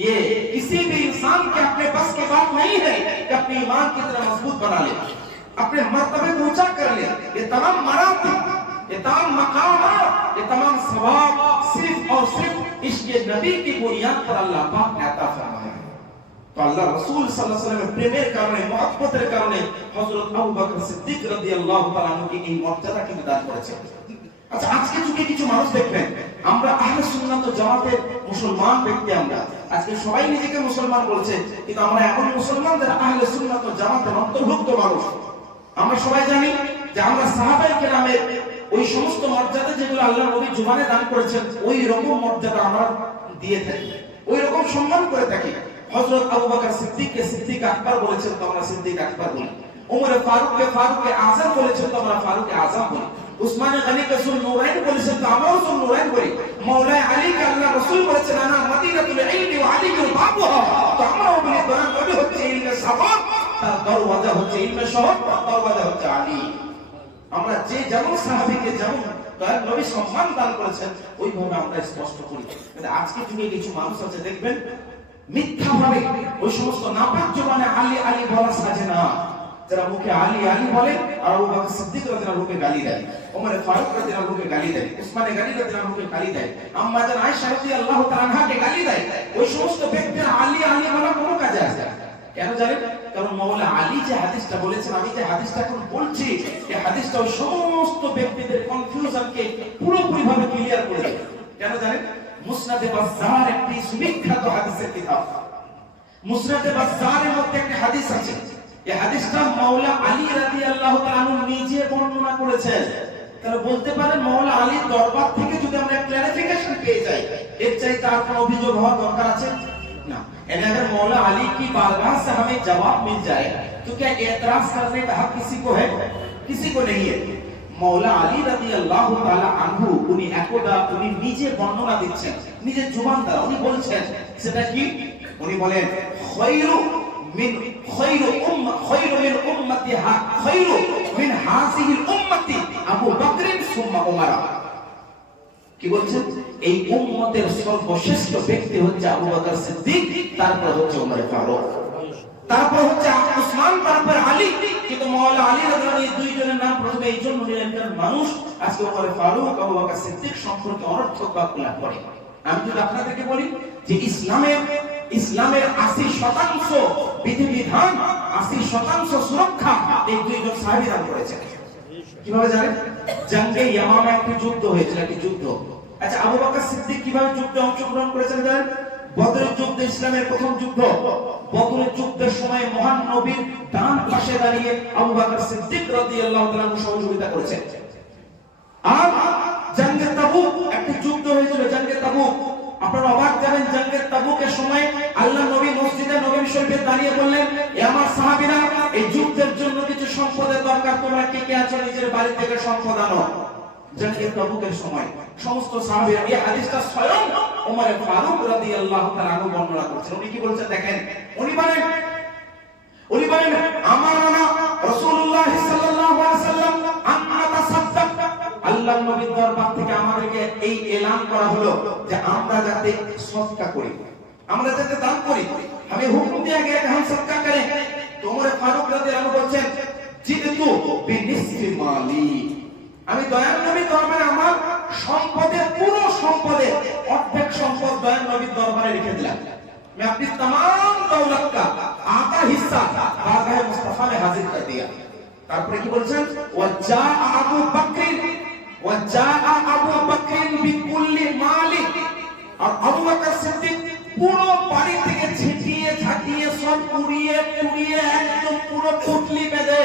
ये किसी भी इंसान के अपने बस की बात नहीं है कि अपने ईमान की तरह मजबूत बना ले, अपने मर्तबे को ऊंचा कर ले। ये तमाम मरातब, ये तमाम मकामात, ये तमाम सवाब सिर्फ और सिर्फ इश्क़ नबी की बुनियाद पर अल्लाह पाक ने अता फरमाया है। तो अल्लाह रसूल सल्लल्लाहु अलैहि वसल्लम प्रेमेर कारणे, मोहब्बतेर कारणे हযরত আবু বকর সিদ্দিক রাদিয়াল্লাহু তাআলা আনহুকে এই মর্যাদাকে দান করেছেন। আচ্ছা, আজকে যুগে কিছু মানুষ দেখবেন, আমরা আহলে সুন্নাত ওয়াল জামাতের মুসলমান ব্যক্তি, আমরা আজকে সবাই নিজেকে মুসলমান বলছে, কিন্তু আমরা এমন মুসলমান যারা আহলে সুন্নাত ওয়াল জামাতের অন্তর্ভুক্ত মানুষ। আমরা সবাই জানি যে আমরা সাহাবায়ে কেরামের ওই সমস্ত মর্যাদা যেগুলো আল্লাহ নবী জুবানে দান করেছেন, ওই রকম মর্যাদা আমরা দিয়ে থাকি, ওই রকম সম্মান করে থাকি। হযরত আবু বকর সিদ্দিককে সিদ্দিক আকবর বলেছেন, তো আমরা সিদ্দিক আকবর বলি। ওমর ফারুককে ফারুকে আযম বলেছেন, তো আমরা ফারুকে আযম বলি। উসমান গনিকে যুন্নুরাইন বলেছেন, তো আমরাও যুন্নুরাইন বলি। মাওলা আলীকে আল্লাহ রাসূল বলেছেন, আনা মদিনাতুল ইলমি ওয়া আলীউল বাবুহা, তো আমরাও বলি দয়াল নবী হচ্ছে ইলমের শহর, তার দরওয়াজা হচ্ছে ইলমের শহর, তার দরওয়াজা হচ্ছে আলী। আমরা যে যেমন সাহাবীকে যেমন দয়াল নবী সম্মান দান করেছেন, ওইভাবে আমরা স্পষ্ট করি। কিন্তু আজকে যুগে কিছু মানুষ আছে দেখবেন, মিথ্যাভাবে ওই সমস্ত নাপাক জবানে আলী আলী বলা সাজে না। যারা মুখে আলী আলী বলে আর আবু বকর সিদ্দিক রাদিয়াল্লাহু আনহুকে গালি দেয়, ওমর ফারুক রাদিয়াল্লাহু আনহুকে গালি দেয়, উসমান গনি রাদিয়াল্লাহু আনহুকে গালি দেয়, আম্মা জান আয়েশা রাদিয়াল্লাহু তাআলা আনহাকে গালি দেয়, ওই সমস্ত ব্যক্তিরা আলী আলী বলা কোনো কাজে আসে না। কেন জানেন? কারণ মাওলা আলী যে হাদিসটা বলেছেন, আমি যে হাদিসটা এখন বলছি, এই হাদিসটা ওই সমস্ত ব্যক্তিদের কনফিউশনকে পুরোপুরি ভাবে ক্লিয়ার করে দেয়। কেন জানেন? মুসনাদে বাজ্জার একটি সুবিখ্যাত হাদিসের কিতাব। মুসনাদে বাজ্জারের মধ্যে একটা হাদিস আছে, এই হাদিসটা মাওলা আলী রাদিয়াল্লাহু তাআলা আনহু নিজে বর্ণনা করেছেন। তাহলে বলতে পারেন মাওলা আলীর দরবার থেকে যদি আমরা ক্লারিফিকেশন পেয়ে যাই, এর চাইতে আর কোনো অভিযোগ হওয়ার দরকার আছে না। अगर मौला अली की बारगाह से हमें जवाब मिल जाए तो क्या एतराज करने का हक किसी को है? किसी को नहीं है। मौला अली রাদিয়াল্লাহু তাআলা আনহু উনি একদা উনি নিজে বর্ণনা দিচ্ছেন, নিজের জবান দ্বারা উনি বলছেন, সেটা কি? উনি বলেন, খায়রু মিন উম্মতি খায়রু মিন হাযিহি উম্মতি আবু বকর সুম্মা উমর। কি বলছেন? এই উম্মতের সর্বশ্রেষ্ঠ ব্যক্তি হচ্ছে আবু বকর সিদ্দিক, তারপর হচ্ছে ওমর ফারুক, তারপর হচ্ছে উসমান, তারপর আলী। কিন্তু মাওলানা আলী রাদিয়াল্লাহু আনহু এই দুইজনের নাম প্রথমে এই জন্য নিলেন কারণ মানুষ আজকে ওমর ফারুক, আবু বকর সিদ্দিক সম্পর্কে অনর্থক বাক্য লাভ করে। আমি যদি আপনাদেরকে বলি যে ইসলামের 80% বিধিবিধান, 80% সুরক্ষা এই দুইজন সাহাবী দান করেছেন। কিভাবে জানেন? জঙ্গে ইয়ামামা একটি যুদ্ধ হয়েছিল, একটি যুদ্ধ। আচ্ছা, আবু বকর সিদ্দিক কিভাবে যুদ্ধে অংশগ্রহণ করেছেন জানেন? বদরের যুদ্ধ ইসলামের প্রথম যুদ্ধ। বদরের যুদ্ধের সময় মহান নবীর ডান পাশে দাঁড়িয়ে আবু বকর সিদ্দিক রাদিয়াল্লাহু তাআলা সহযোগিতা করেছেন। আর জঙ্গে তাবুক একটি যুদ্ধ হয়েছিল, জঙ্গে তাবুক। আপনারা অবাক যাবেন, জঙ্গে তাবুকের সময় আল্লাহ নবী মসজিদে নববী শরীফে দাঁড়িয়ে বললেন, এ আমার সাহাবীরা, এই যুদ্ধের জন্য কিছু সম্পদের দরকার, তোমরা কে কে আছো নিজের বাড়ি থেকে সম্পদ আনো। জঙ্গে তাবুকের সময় সমস্ত সাহাবীরা, এই হাদিসটা স্বয়ং ওমর ফারুক রাদিয়াল্লাহু তাআলা আনহু বর্ণনা করছেন। উনি কি বলছেন দেখেন, উনি বলেন আমানা রাসূলুল্লাহ সাল্লাল্লাহু আলাইহি ওয়াসাল্লাম আন্না তাসাদ্দাক, আল্লাহর নবীর দরবার থেকে আমাদেরকে এই এলান করা হলো যে আমরা যাতে সদকা করি, আমরা যাতে দান করি। আমি হুকুম দিয়া গয়া कि हम सदका करें। तो उमर फारूक রাদিয়াল্লাহু আনহু বলেন, জিদতু বিনিসফি মালি, আমি দয়াল নবীর দরবারে আমার সম্পদের, পুরো সম্পদের অর্ধেক সম্পদ দয়াল নবীর দরবারে রেখে দিলাম। मैं अपनी तमाम दौलत का आधा हिस्सा बारगाह मुस्तफा में हाजिर कर दिया। তারপরে কি বলছেন? ওয়াজা আবু বকর বিকুল্লি মালি, আর আবু বকর সিদ্দিক পুরো বাড়ি থেকে ছিটিয়ে ছাটিয়ে সব পুড়িয়ে একদম পুরো পুটলি বেঁধে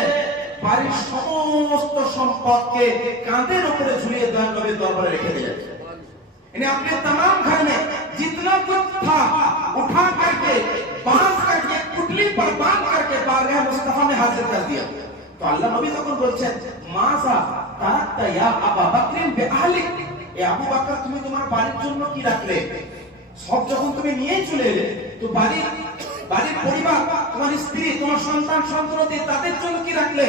বাড়ির সমস্ত সম্পদকে কাঁধের উপরে ঝুলিয়ে দয়াল নবীর দরবারে রেখে দিলেন। इन्हें अपने तमाम घर में जितना कुछ था उठा करके, बांध करके, पुटली पर बांध करके बारगाह मुस्तफा में हाजिर कर दिया। तो अल्लाह नबी तक बोलছেন, मासा तारकता या अबू बकर बिअहलिक, এ আবু বকর তুমি তোমার বাড়ির জন্য কি রাখলে? সব যখন তুমি নিয়ে চলে এলে, তো বাড়ির পরিবার, তোমার স্ত্রী, তোমার সন্তান সন্ততি, তাদের জন্য কি রাখলে?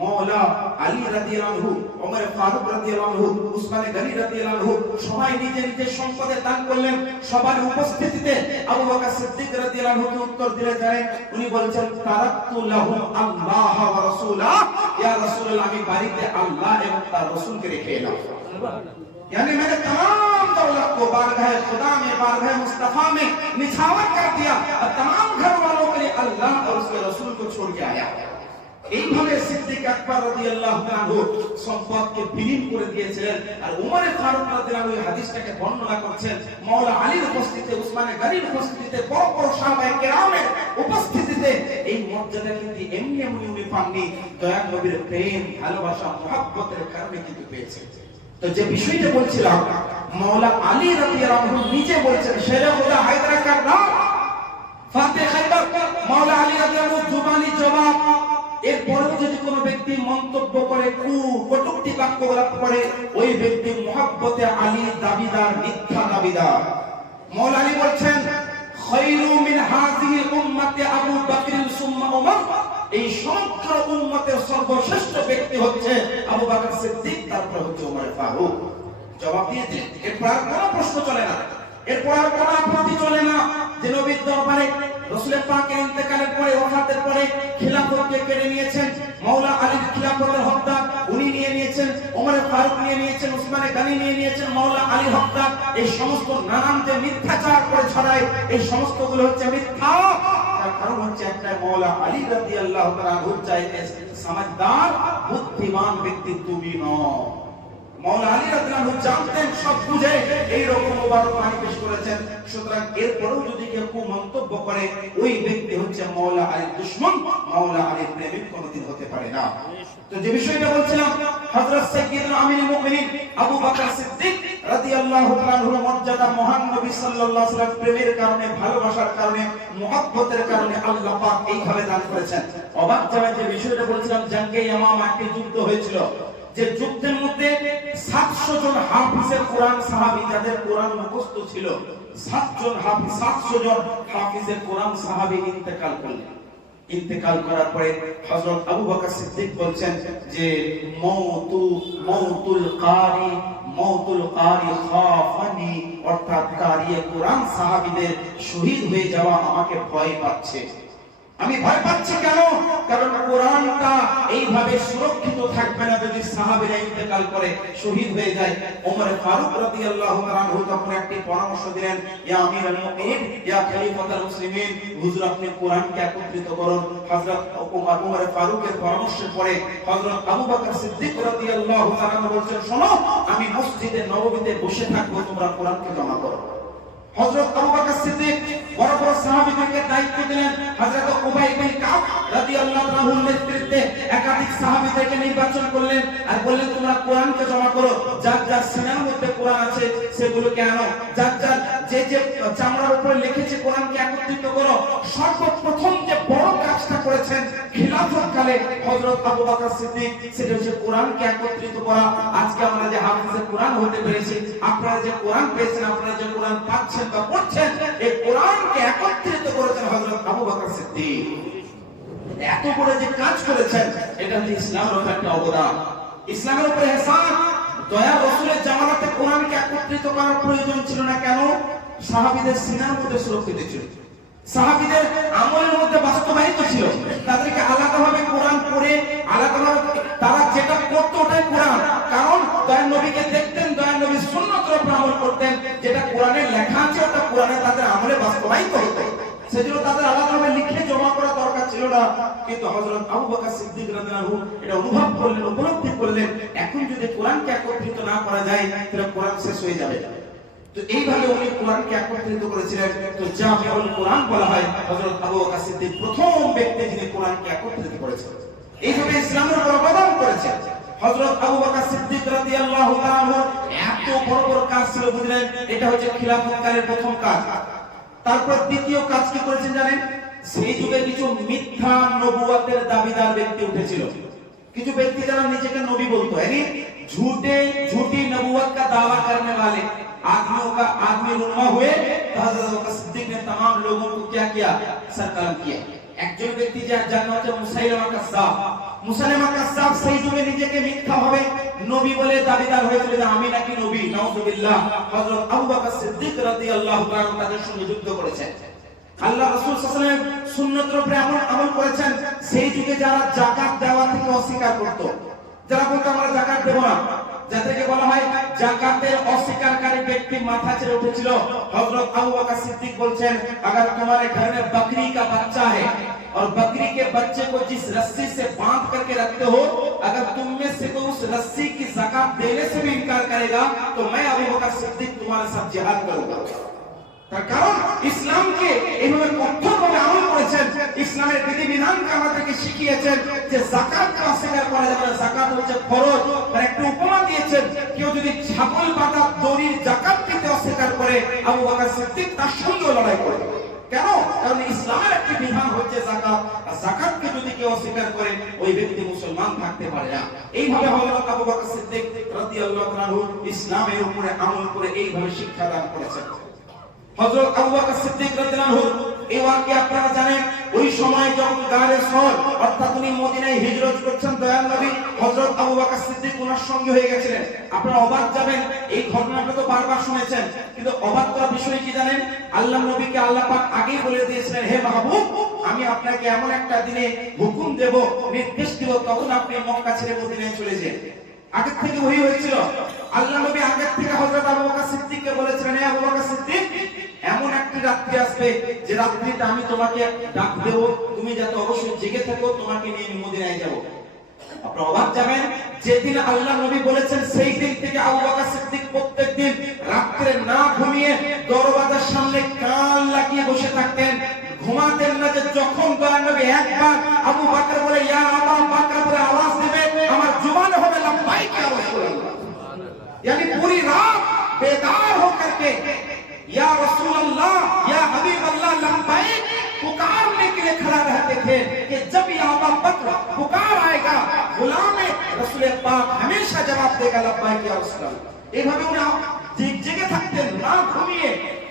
मौला আলী রাদিয়াল্লাহু আনহু, ওমর ফারুক রাদিয়াল্লাহু আনহু, উসমান গনি রাদিয়াল্লাহু আনহু সবাই নিজ নিজ সম্পদে দান করলেন। সবার উপস্থিতিতে আবু বকর সিদ্দিক রাদিয়াল্লাহু আনহু উত্তর দিলে জানেন, উনি বলেছেন তারাকতু লাহুম আল্লাহ ওয়া রাসূলা, ইয়া রাসূলুল্লাহ আমি বাড়িতে আল্লাহ এবং তার রাসূলকে রেখে এলাম। यानी मैंने तमाम दौलत को बारगाह खुदा में, बारगाह मुस्तफा में निछावर कर दिया और तमाम घर वालों के लिए अल्लाह और उसके रसूल को छोड़ के आया। এইভাবে সিদ্দিক আকবর রাদিয়াল্লাহু আনহু সম্পদকে বিলীন করে দিয়েছিলেন। আর উমর ফারুক রাদিয়াল্লাহু আনহু হাদিসটাকে বর্ণনা করছেন মাওলা আলীর উপস্থিতিতে, উসমান গনির উপস্থিতিতে, বড় বড় সাহাবায়ে কেরামের উপস্থিতিতে। এই মর্যাদা কিন্তু এমনি এমনি উনি পাননি, দয়ার নবীর প্রেম, ভালোবাসা, মহব্বতের কারণে কিন্তু পেয়েছেন। তো যে বিষয়টা বলছিলাম, মাওলা আলী রাদিয়াল্লাহু আনহু নিজে বলেছেন, শেরে খুদা হায়দার কাররাম ফাতে খাইবার, মাওলা আলী রাদিয়াল্লাহু আনহু জুবানি জবাব। এরপরেও যদি কোনো ব্যক্তি মন্তব্য করে, কটূক্তি বাক্য করে, ওই ব্যক্তি মুহাব্বতে আলী দাবিদার, মিথ্যা দাবিদার। মাওলা আলী বলছেন খায়রু মিন হাযিহিল উম্মতি আবু বকর সুম্মা উমর, এই সমগ্র উম্মতের সর্বশ্রেষ্ঠ ব্যক্তি হচ্ছে আবু বকর সিদ্দিক, তারপর হচ্ছে ওমর ফারুক। জবাব দিয়েছে। এরপর আর কোনো প্রশ্ন চলে না, এরপর আর কোনো আপত্তি চলে না যে নবীর দরবারে রাসূল পাকের ইন্তেকালের পরে, ওফাতের পরে খিলাফতকে কেড়ে নিয়েছেন মাওলা আলীর খিলাফতের হকদার উনি নিয়ে নিয়েছেন, ওমর ফারুক নিয়ে নিয়েছেন, উসমান গনি নিয়ে নিয়েছেন মাওলা আলীর হকদার। এই সমস্ত নানান যে মিথ্যাচার করে ছড়ায়, এই সমস্তগুলো হচ্ছে মিথ্যা। তার কারণ হচ্ছে একটা, মাওলা আলী রাদিয়াল্লাহু তাআলা আনহু চাইতে সমঝদার, বুদ্ধিমান ব্যক্তি তুমি নও। মাওলা আলী রাদিয়াল্লাহু আনহু জানতেন, সব বুঝে এই রকম মুবারক বাণী পেশ করেছেন। সুতরাং এরপরেও যদি কেউ মন্তব্য করে, ওই ব্যক্তি হচ্ছে মাওলা আলীর দুশমন, মাওলা আলীর প্রেমিক কোনদিন হতে পারে না। তো যে বিষয়টা বলছিলাম, হযরত সাইয়্যিদুনা আমিরুল মুমিনিন আবু বকর সিদ্দিক রাদিয়াল্লাহু তাআলা আনহুর মর্যাদা মহান নবী সাল্লাল্লাহু আলাইহি ওয়াসাল্লাম প্রেমের কারণে, ভালোবাসার কারণে, মুহাব্বতের কারণে আল্লাহ পাক এইভাবে দান করেছেন। অবাক জায়গায় যে বিষয়টা বলছিলাম, জাঙ্গে ইয়ামামা একটি যুদ্ধ হয়েছিল, যে যুদ্ধের মধ্যে 700 জন হাফিজের কোরআন সাহাবী, যাদের কোরআন মুখস্থ ছিল, 700 জন হাফিজের কোরআন সাহাবী ইন্তেকাল করলেন। ইন্তেকাল করার পরে হযরত আবু বকর সিদ্দিক বলছেন যে মৌতুল কারি খাফানি, অর্থাৎ কারি কোরআন সাহাবীদের শহীদ হয়ে যাওয়া আমাকে ভয় পাচ্ছে। আমি ভয় পাচ্ছি কেন? কারণ কোরআনটা এইভাবে সুরক্ষিত থাকবে না যদি সাহাবীরা ইন্তেকাল করে, শহীদ হয়ে যায়। ওমর ফারুক রাদিয়াল্লাহু তাআলা আনহু তখন একটি পরামর্শ দিলেন, ইয়া আমিরুল মুমিনিন, ইয়া খলিফাতুল মুসলিমিন, হুজুর আপনি কোরআনকে একত্রিত করুন। হযরত ওমর ফারুকের পরামর্শের পরে হযরত আবু বকর সিদ্দিক রাদিয়াল্লাহু তাআলা আনহু বলছেন, শোনো, আমি মসজিদে নববীতে বসে থাকবো, তোমরা কোরআনকে জমা করো। হযরত আবু বকর সিদ্দিক বড় বড় সাহাবীদেরকে দায়িত্ব দিলেন। হযরত উবাই বিন কাব রাদিয়াল্লাহু আনহুর নেতৃত্বে একাধিক সাহাবীদেরকে নির্বাচন করলেন আর বললেন, তোমরা কোরআনকে জমা করো। যার যার সিনার মধ্যে কোরআন আছে সেগুলোকে আনো, যার যার যে যে চামড়ার উপরে লিখেছে কোরআনকে একত্রিত করো। সর্বপ্রথম যে বড় কাজটা করেছেন খিলাফত কালে হযরত আবু বকর সিদ্দিক, সেটা হচ্ছে কোরআনকে একত্রিত করা। আজকে আমরা যে হাফেজে কোরআন হতে পেরেছি, আপনারা যে কোরআন পেয়েছেন, আপনারা যে কোরআন পাচ্ছেন বা পড়ছেন, এই কোরআনকে একত্রিত করেছেন হযরত আবু বকর সিদ্দিক। এত বড় যে কাজ করেছেন, এটা হচ্ছে ইসলামের উপর একটা অবদান, ইসলামের উপর ইহসান। দয়া রাসূলের জামানাতে কোরআনকে একত্রিত করার প্রয়োজন ছিল না। কেন? সাহাবীদের সিনার মধ্যে সুরক্ষিত ছিল, সাহাবীদের আমলের মধ্যে বাস্তবায়িত ছিল। তাদেরকে আলাদাভাবে কোরআন পড়ে, আলাদাভাবে তারা যেটা করতো ওটাই কোরআন। কারণ দয়ার নবীকে দেখতেন, দয়ার নবীর সুন্নতের উপর আমল করতেন। যেটা কোরআনে লেখা আছে ওটা কোরআনে তাদের আমলে বাস্তবায়িত হতো। সেজন্য তাদের আলাদাভাবে লিখে জমা করা দরকার ছিল না। কিন্তু হযরত আবু বকর সিদ্দিক রাদিয়াল্লাহু আনহু এটা অনুভব করলেন, উপলব্ধি করলেন, এখন যদি কোরআনকে একত্রিত না করা যায় তাহলে কোরআন শেষ হয়ে যাবে। তো এইভাবে উনি কোরআনকে একত্রিত করেছিলেন। তো জামিউল কোরআন বলা হয় হযরত আবু বকর সিদ্দিক প্রথম ব্যক্তি যিনি কোরআনকে একত্রিত করেছেন। এইভাবে ইসলামের উপর অবদান করেছেন হযরত আবু বকর সিদ্দিক রাদিয়াল্লাহু তাআলা আনহু। এত বড় বড় কাজ ছিল, বুঝলেন? এটা হচ্ছে খিলাফত কালের প্রথম কাজ। তারপর দ্বিতীয় কাজ কি করেছেন জানেন? সেই যুগে কিছু মিথ্যা নবুয়তের দাবিদার ব্যক্তি উঠেছিল। কিছু ব্যক্তি যারা নিজেকে নবী বলতো, यानी झूठी नबूवत का दावा करने वाले आदमी रुन्मा हुए। तो हज़रत अबू बकर सिद्दीक ने तमाम लोगों को क्या किया? सरकलम किया। একজন ব্যক্তি যার নাম হচ্ছে মুসাইলামা কাজ্জাব, মুসাইলামা কাজ্জাব সেই যুগে নিজেকে মিথ্যাভাবে নবী বলে দাবিদার হয়েছিল যে আমি নাকি নবী, নাউযুবিল্লাহ। হযরত আবু বকর সিদ্দিক রাদিয়াল্লাহু তাআলা তাদের সঙ্গে যুদ্ধ করেছেন। আল্লাহ রাসূল সাল্লাল্লাহু আলাইহি ওয়াসাল্লাম সুন্নতের উপরে এমন আমল করেছেন, সেই যুগে যারা যাকাত দেওয়া থেকে অস্বীকার করত, যারা বলতো আমরা যাকাত দেব না, যাদেরকে বলা হয় যাকাতের অস্বীকারকারী ব্যক্তি মাথা ছেড়ে উঠেছিল। হযরত আবু বকর সিদ্দিক বলছেন, अगर तुम्हारे घर में बकरी का बच्चा है और बकरी के बच्चे को जिस रस्सी से बांध करके रखते हो, अगर तुम में से कोई उस रस्सी की ज़कात देने से भी इनकार करेगा तो मैं अबू बकर सिद्दीक तुम्हारे साथ जिहाद करूंगा। তার কারণ ইসলামকে এইভাবে কঠোরভাবে আমল করেছেন, ইসলামের বিধিবিধানকে আমাদেরকে শিখিয়েছেন যে যাকাতকে অস্বীকার করা যাবে না, যাকাত হচ্ছে ফরজ। আর একটা উপমা দিয়েছেন, কেউ যদি ছাগল বাঁধা দড়ির যাকাত দিতে অস্বীকার করে, আবু বকর সিদ্দিক তার সঙ্গে লড়াই করে। কেন? কারণ ইসলামের একটি বিধান হচ্ছে যাকাত, আর যাকাতকে যদি কেউ অস্বীকার করে ওই ব্যক্তি মুসলমান থাকতে পারে না। এইভাবে হযরত আবু বকর সিদ্দিক রাদিয়াল্লাহু তাআলা ইসলামের উপরে আমল করে এইভাবে শিক্ষা দান করেছেন। হযরত আবু বকর সিদ্দিক রাদিয়াল্লাহু আনহু এই ওয়াকিয়া আপনারা জানেন, ওই সময় যখন গারে সর অর্থাৎ উনি মদিনায় হিজরত করছেন, দয়াল নবী হযরত আবু বকর সিদ্দিক ওনার সঙ্গে হয়ে গেছিলেন। আপনারা অবাক যাবেন, এই ঘটনাটা তো বারবার শুনেছেন, কিন্তু অবাক করা বিষয় কি জানেন? আল্লাহর নবীকে আল্লাহ পাক আগেই বলে দিয়েছিলেন, হে মাহবুব, আমি আপনাকে এমন একটা দিনে হুকুম দেব, নির্দেশ দেব, তখন আপনি মক্কা ছেড়ে মদিনায় চলে যান। আগে থেকে ওহী হয়েছিল। আল্লাহ নবী আগে থেকে হযরত আবু বকর সিদ্দিককে বলেছিলেন, হে আবু বকর সিদ্দিক, এমন একটি রাত্রি আসবে যে রাত্রিতে আমি তোমাকে ডাক দেব, তুমি যাতে অবশ্যই জেগে থাকো, তোমাকে নিয়ে মদিনায় যাব। আপনারা অবাক যাবেন, যেদিন আল্লাহ নবী বলেছেন সেই দিন থেকে আবু বকর সিদ্দিক প্রত্যেকদিন রাত্রে না ঘুমিয়ে দরওয়াজার সামনে কান লাগিয়ে বসে থাকতেন, ঘুমাতেন না। যে যখন দয়াল নবী একবার আবু বকর বলে ইয়া আবু বকর বলে আওয়াজ দেবে, আমার জবানে হবে লব্বাইক ইয়া রাসূলুল্লাহ, यानी पूरी रात बेदार होकर के या रसूल अल्लाह या हबीब अल्लाह लब्बैक पुकारने के लिए खड़ा रहते थे कि जब ये अबू बकर पुकार आएगा, गुलाम रसूल पाक हमेशा जवाब देगा लब्बैक या रसूल अल्लाह। এইভাবে উনি জেগে থাকতেন না ঘুমিয়ে,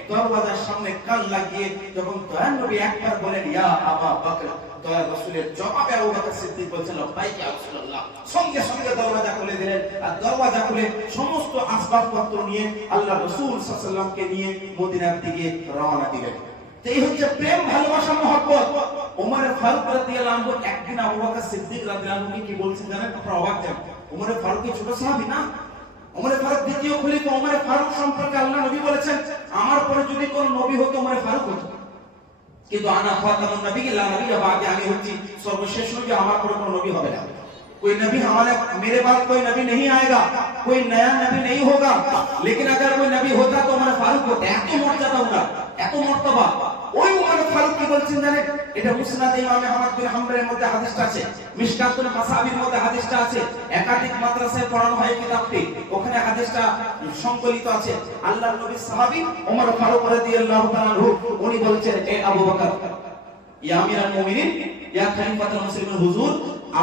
দরওয়াজার সামনে কান লাগিয়ে। যখন দয়াল নবী একবার বলেন ইয়া আবু বকর, দয়াল রাসূলের জবাবে আবু বকর সিদ্দিক বলেন লব্বাইক ইয়া রাসূলুল্লাহ, সঙ্গে সঙ্গে দরওয়াজা খুলে দিলেন। আর দরওয়াজা খুলে সমস্ত আসবাবপত্র নিয়ে আল্লাহ রাসূল সাল্লাল্লাহু আলাইহি ওয়াসাল্লামকে নিয়ে মদিনার দিকে রওনা দিলেন। তো এই হচ্ছে প্রেম, ভালোবাসা, মহব্বত। ওমর ফারুক রাদিয়াল্লাহু আনহু একদিন আবু বকর সিদ্দিক রাদিয়াল্লাহু আনহু কি বলছেন জানেন? আপনারা অবাক যাবেন। ওমর ফারুক কি ছোট সাহাবী না? ওমর ফারুক দ্বিতীয় খলিফা। ওমর ফারুক সম্পর্কে আল্লাহ নবী বলেছেন, আমার পরে যদি কোন নবী হতো ওমর ফারুক হতো, কিন্তু আনা খাতামুন নবী লা নবিয়্যা বাদি, আমি হচ্ছি সর্বশেষ নবী, আমার পরে কোন নবী হবে না। कोई नबी हमारे मेरे बाद कोई नबी नहीं आएगा, कोई नया नबी नहीं होगा, लेकिन अगर कोई नबी होता तो उमर फारूक होते। এত মর্যাদা ওনার, এত মর্তবা। ওই উমর ফারুক কি বলছেন জানেন? এটা মুসনাদ ইমাম আহমদ বিন হাম্বলের মধ্যে হাদিসটা আছে, মিশকাতুল মাসাবির মধ্যে হাদিসটা আছে, একাধিক মাদ্রাসায় পড়ানো হয় কিতাবটি, ওখানে হাদিসটা সংকলিত আছে। আল্লাহর নবীর সাহাবী ওমর ফারুক রাদিয়াল্লাহু তাআলা আনহু উনি বলছেন, এ আবু বকর, ইয়া আমিরুল মুমিনিন, ইয়া খলিফাতুল মুসলিমিন, হুজুর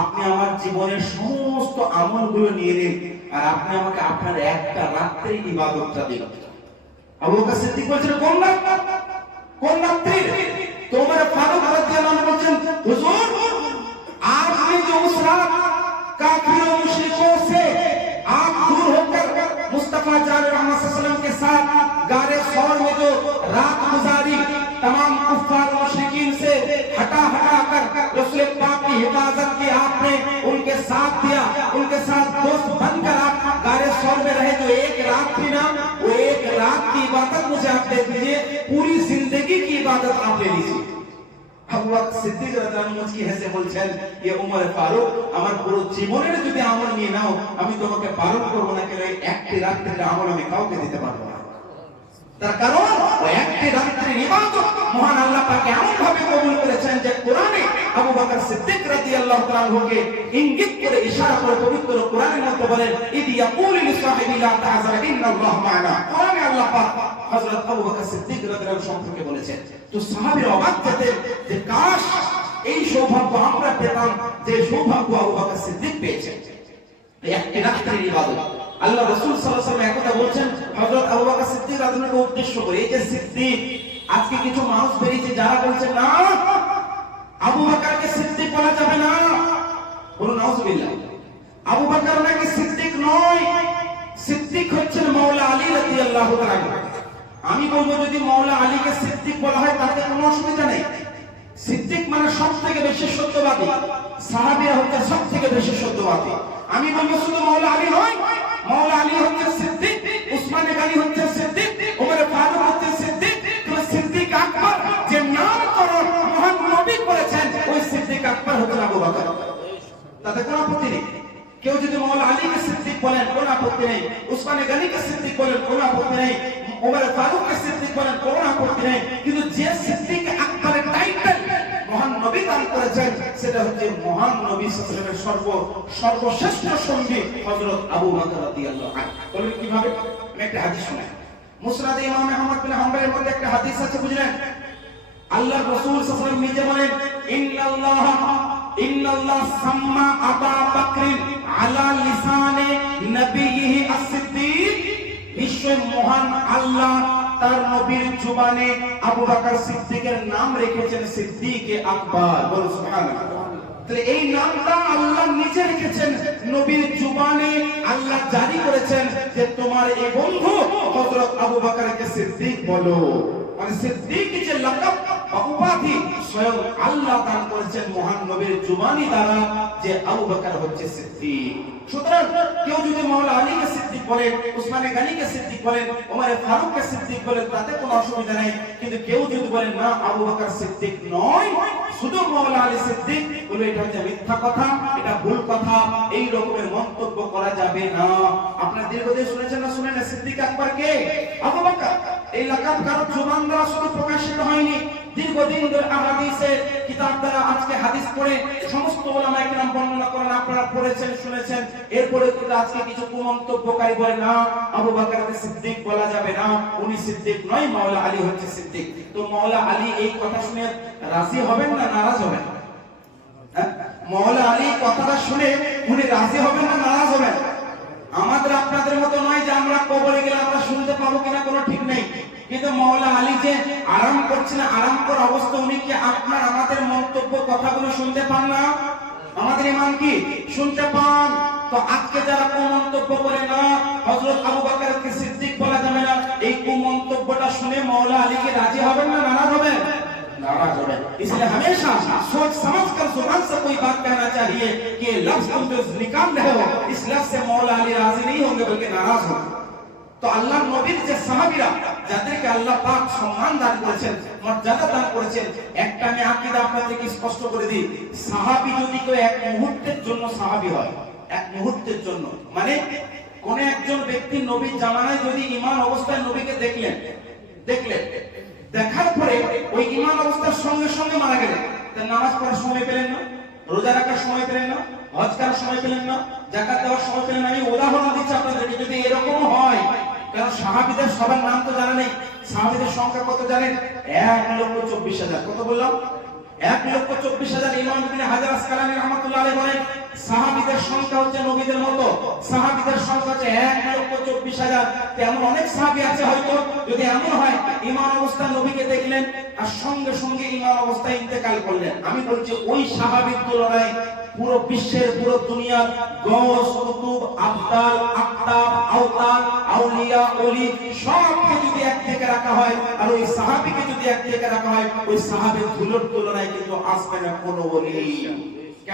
আপনি আমার জীবনের সমস্ত আমলগুলো নিয়ে নিন, আর আপনি আমাকে আপনার একটা রাত্রি ইবাদতটা দিন। আবু বকর সিদ্দিক বলছেন, কোন রাত? কোন রাত্রি? তো ওমর ফারুক রাদিয়াল্লাহু আনহু বলছেন, হুজুর आपने जो उस रात काफिरों मुशरिकों से आप दूर होकर मुस्तफा जाने रहमत सल्लल्लाहु अलैहि वसल्लम के साथ गारे सौर में जो रात गुजारी, तमाम कुफ्फार मुशरिकीन से हटा कर रसूल पाक की हिफाजत की, आपने उनके साथ दिया, उनके साथ दोस्त बनकर आप गारे सौर में रहे। जो एक रात थी ना, वो एक रात की इबादत मुझे आप दे दीजिए, पूरी जिंदगी की इबादत आप ले लीजिए। আবু বকর সিদ্দিক রাদিয়াল্লাহু আনহু কি হেসে বলছেন, এ ওমর ফারুক, আমার পুরো জীবনের যদি আমল নিয়ে নাও, আমি তোমাকে বারণ করব না, কেন একটি রাত্রির আমল আমি কাউকে দিতে পারবো না। তার কারণ ওই একটি রাত্রির ইবাদত মহান আল্লাহ পাক এমন ভাবে কবুল করেছেন যে কোরআনে আবু বকর সিদ্দিক রাদিয়াল্লাহু তাআলা আনহুকে ইঙ্গিত করে, ইশারা করে পবিত্র কোরআনের মধ্যে বলেন, ইদি ইয়াকুলু লিসাহিবি লা তাহজান ইন্নাল্লাহ মা'ানা। কোরআনে আল্লাহ পাক হযরত আবু বকর সিদ্দিক রাদিয়াল্লাহু আনহু সম্পর্কে বলেছেন। তো সাহাবীরা অবাক যেতেন যে কাশ এই সৌভাগ্য আমরা পেতাম যে সৌভাগ্য আবু বকর সিদ্দিক পেয়েছেন, একটি রাত্রির ইবাদত। আল্লাহ রাসূল সাল্লাল্লাহু আলাইহি ওয়াসাল্লাম একথা বলছেন হযরত আবু বকর সিদ্দিক রাদিয়াল্লাহু আনহুকে উদ্দেশ্য করে। এই যে সিদ্দিক, আজকে কিছু মানুষ বেরিয়েছে যারা বলছে না আবু বকরকে সিদ্দিক বলা যাবে না, বলুন নাউজুবিল্লাহ। আবু বকর নাকি সিদ্দিক নয়, সিদ্দিক হচ্ছেন মাওলা আলী রাদিয়াল্লাহু তাআলা। আমি বলবো যদি মাওলা আলীকে সিদ্দিক বলা হয় তাতে কোনো অসুবিধা নেই। সিদ্দিক মানে সবথেকে বেশি সত্যবাদী, সাহাবীরা হচ্ছে সবথেকে বেশি সত্যবাদী। আমি বলবো শুধু মাওলা আলী নয়, মাওলা আলী হচ্ছে সিদ্দিক, উসমান গনি হচ্ছে সিদ্দিক, ওমর ফারুক হচ্ছে সিদ্দিক, কিন্তু সিদ্দিক আকবর যে নামকরণ মহান নবী করেছেন ওই সিদ্দিক আকবর হচ্ছেন আবু বকর। তাতে কোনো আপত্তি নেই। কেউ যদি মাওলা আলীকে সিদ্দিক বলেন কোনো আপত্তি নেই, উসমান গনিকে সিদ্দিক বলেন কোনো আপত্তি নেই, ওমর ফারুককে সিদ্দিক বলেন কোনো আপত্তি নেই, কিন্তু যে সিদ্দিক আকবরের টাইটেল মহান নবী দান করেছেন সেটা হচ্ছে মহান নবী সাল্লাল্লাহু আলাইহি ওয়াসাল্লামের সর্বশ্রেষ্ঠ সঙ্গী হযরত আবু বকর রাদিয়াল্লাহু আনহু। বলেন কিভাবে? আমি একটা হাদিস শোনাই। মুসনাদে ইমাম আহমদ বিন হাম্বলের মধ্যে একটা হাদিস আছে, বুঝলেন? আল্লাহর রাসূল সাল্লাল্লাহু আলাইহি ওয়াসাল্লাম নিজে বলেন, ইন্নাল্লাহ সাম্মা আবা বকরিন আলা লিসানে নবিয়িহি আস-সিদ্দিক। বিশ্বের মহান আল্লাহ তার নবীর জবানে আবু বকর সিদ্দিকের নাম রেখেছেন সিদ্দিকে আকবর। বলুন সুবহানাল্লাহ। তাহলে এই নামটা আল্লাহ নিজে রেখেছেন, নবীর জবানে আল্লাহ জারি করেছেন যে তোমার এই বন্ধু হযরত আবু বকরকে সিদ্দিক বলো। মানে সিদ্দিক যে লকব বা উপাধি স্বয়ং আল্লাহ দান করেছেন মহান নবীর জবানি দ্বারা যে আবু বকর হচ্ছে সিদ্দিক। সুতরাং কেউ যদি মাওলা আলীকে সিদ্দিক বলেন, উসমান গনিকে সিদ্দিক বলেন, ওমর ফারুককে সিদ্দিক বলেন তাতে কোনো অসুবিধা নেই, কিন্তু কেউ যদি বলেন না আবু বকর সিদ্দিক নয়, শুধু মাওলা আলী সিদ্দিক, বলে এটা হচ্ছে মিথ্যা কথা, এটা ভুল কথা, এই রকমের মন্তব্য করা যাবে না। আপনারা দীর্ঘদিন শুনেছেন না শুনেন সিদ্দিক আকবর কে? আবু বকর। এই লাকাব কারো জবান দ্বারা শুধু প্রকাশিত হয়নি, দীর্ঘদিন ধরে আহাদিসে কিতাব দ্বারা আজকে হাদিস পড়ে সমস্ত উলামায়ে কেরাম বর্ণনা করেন, আপনারা পড়েছেন শুনেছেন। এরপরে কিন্তু আজকে কিছু কুমন্তব্যকারী বলে না আবু বকরকে সিদ্দিক বলা যাবে না, উনি সিদ্দিক নয়, মাওলা আলী হচ্ছে সিদ্দিক। তো মাওলা আলী এই কথা শুনে রাজি হবেন না নারাজ হবেন? মাওলা আলী কথাটা শুনে উনি রাজি হবেন না নারাজ হবেন? আমাদের আপনাদের মতো নয় যে আমরা কবরে গেলে আমরা শুনতে পাবো কিনা কোনো ঠিক নেই, কিন্তু মাওলা আলী যে আরাম করছেন, আরাম করার অবস্থা, উনি কি আপনার আমাদের মন্তব্য কথাগুলো শুনতে পান না? আমাদের ইমান কি শুনতে পান? তো আজকে যারা কুমন্তব্য করে না হযরত আবু বকরকে সিদ্দিক বলা যাবে না, এই কুমন্তব্যটা শুনে মাওলা আলী কি রাজি হবেন না নারাজ হবেন? नाराज हो गए। इसलिए हमेशा सोच समझ कर जुबान से कोई बात कहना चाहिए कि ये लफ्ज तुम जो निकाल रहे हो इस लफ्ज से मौला अली राजी नहीं होंगे बल्कि नाराज होंगे। तो अल्लाह नबीर যে সাহাবীরা যাদেরকে আল্লাহ পাক সম্মান দান করেছেন, মর্যাদা দান করেছেন, একটা আমি আকীদা আপনাদেরকে স্পষ্ট করে দিই, সাহাবী যদি কেউ এক মুহূর্তের জন্য সাহাবী হয়, এক মুহূর্তের জন্য, মানে কোন একজন ব্যক্তি নবীর জামানায় যদি ঈমান অবস্থায় নবীকে দেখলেন, দেখার পরে ওই ঈমান অবস্থার সঙ্গে সঙ্গে মারা গেলেন, তার নামাজ পড়ার সময় পেলেন না, রোজা রাখার সময় পেলেন না, হজ করার সময় পেলেন না, যাকাত দেওয়ার সময় পেলেন না। আমি উদাহরণ দিচ্ছি আপনাদেরকে, যদি এরকম হয়, কারণ সাহাবীদের সবার নাম তো জানা নেই, সাহাবীদের সংখ্যা কত জানেন? 1,24,000। কত বললাম? 1,24,000। ইমাম ইবনে হাজার আসকালানী রাহমাতুল্লাহ আলাইহি বলেন সাহাবীদের সংখ্যা হচ্ছে নবীদের মতো, সাহাবীদের সংখ্যা হচ্ছে 1,24,000। তেমন অনেক সাহাবী আছে হয়তো, যদি এমন হয় ঈমান অবস্থায় নবীকে দেখলেন আর সঙ্গে সঙ্গে ঈমান অবস্থায় ইন্তেকাল করলেন, আমি বলছি ওই সাহাবীর তুলনায় পুরো বিশ্বের, পুরো দুনিয়ার গৌস, কুতুব, আবদাল, আকতাব, আওতাদ, আউলিয়া, ওলি সবকে যদি এক থেকে রাখা হয় আর ওই সাহাবীকে যদি এক থেকে রাখা হয়, ওই সাহাবীর ধুলোর তুলনায় কিন্তু আসবে না কোনো ওলি।